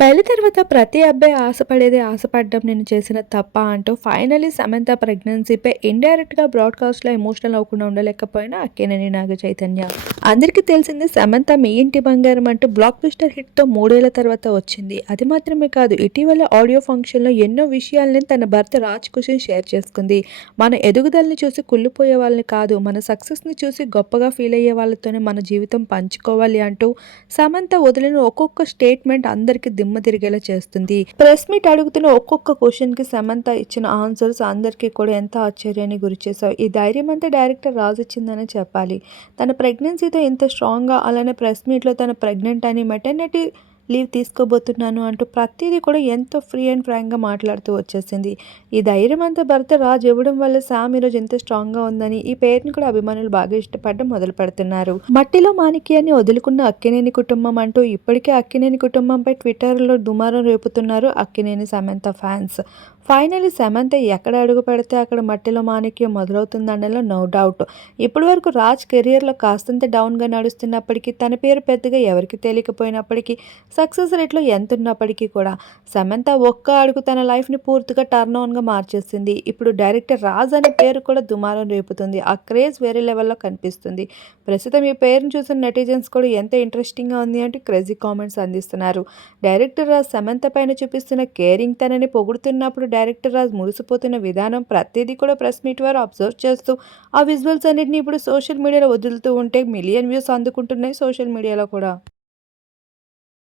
పెళ్లి తర్వాత ప్రతి అబ్బాయి ఆశపడేది ఆశపడ్డం నేను చేసిన తప్పా అంటూ ఫైనల్లీ సమంత ప్రెగ్నెన్సీపై ఇండైరెక్ట్‌గా బ్రాడ్‌కాస్ట్‌లో ఎమోషనల్ అవ్వకుండా ఉండలేకపోయిన అక్కినేని నాగచైతన్య. అందరికీ తెలిసిందే సమంత 'మీ ఇంటి బంగారం' అంటూ బ్లాక్ బస్టర్ హిట్‌తో 3 ఏళ్ల తర్వాత వచ్చింది. అది మాత్రమే కాదు ఇటీవల ఆడియో ఫంక్షన్‌లో ఎన్నో విషయాల్ని తన భర్త రాజ్ కిషన్ షేర్ చేసుకుంది. మన ఎదుగుదలని చూసి కుళ్ళిపోయే వాళ్ళని కాదు, మన సక్సెస్‌ని చూసి గొప్పగా ఫీల్ అయ్యే వాళ్ళతోనే మన జీవితం పంచుకోవాలి అంటూ సమంత వదిలిన ఒక్కొక్క స్టేట్మెంట్ అందరికి దిమ్మ తిరిగేలా చేస్తుంది. ప్రెస్ మీట్ అడుగుతున్న ఒక్కొక్క క్వశ్చన్ కి సమంత ఇచ్చిన ఆన్సర్స్ అందరికీ కూడా ఎంత ఆశ్చర్యాన్ని గురిచేశాయి. ఈ ధైర్యం అంతా డైరెక్టర్ రాజ్ ఇచ్చిందనే చెప్పాలి. తన ప్రెగ్నెన్సీతో ఇంత స్ట్రాంగ్గా, అలానే ప్రెస్ మీట్లో తన ప్రెగ్నెంట్ అని, మెటర్నిటీ లీవ్ తీసుకోబోతున్నాను అంటూ ప్రతిదీ కూడా ఎంతో ఫ్రీ అండ్ ఫ్రాంక్గా మాట్లాడుతూ వచ్చేసింది. ఈ ధైర్యం అంతా భర్త రాజ్ ఇవ్వడం వల్ల శామ్ ఈరోజు ఎంత స్ట్రాంగ్గా ఉందని ఈ పేరుని కూడా అభిమానులు బాగా ఇష్టపడడం మొదలు పెడుతున్నారు. మట్టిలో మాణిక్యాన్ని వదులుకున్న అక్కినేని కుటుంబం అంటూ ఇప్పటికే అక్కినేని కుటుంబంపై ట్విట్టర్లో దుమారం రేపుతున్నారు అక్కినేని సమంత ఫ్యాన్స్. ఫైనల్లీ సమంత ఎక్కడ అడుగు పెడితే అక్కడ మట్టిలో మాణిక్యం మొదలవుతుందనలో నో డౌట్. ఇప్పటి వరకు రాజ్ కెరియర్లో కాస్తంత డౌన్గా నడుస్తున్నప్పటికీ, తన పేరు పెద్దగా ఎవరికి తెలియకపోయినప్పటికీ, సక్సెస్ రేట్లో ఎంత ఉన్నప్పటికీ కూడా సమంత ఒక్క అడుగు తన లైఫ్ని పూర్తిగా టర్న్ ఆన్గా మార్చేసింది. ఇప్పుడు డైరెక్టర్ రాజ్ అనే పేరు కూడా దుమారం రేపుతుంది. ఆ క్రేజ్ వేరే లెవెల్లో కనిపిస్తుంది. ప్రస్తుతం ఈ పేరును చూసిన నెటిజన్స్ కూడా ఎంత ఇంట్రెస్టింగ్గా ఉంది అంటూ క్రేజీ కామెంట్స్ అందిస్తున్నారు. డైరెక్టర్ రాజ్ సమంత పైన చూపిస్తున్న కేరింగ్ తనని పొగుడుతున్నప్పుడు డైరెక్టర్ రాజ్ మురిసిపోతున్న విధానం ప్రతిదీ కూడా ప్రెస్ మీట్ వారు అబ్జర్వ్ చేస్తూ ఆ విజువల్స్ అన్నిటిని ఇప్పుడు సోషల్ మీడియాలో వదులుతూ ఉంటే మిలియన్ వ్యూస్ అందుకుంటున్నాయి సోషల్ మీడియాలో కూడా.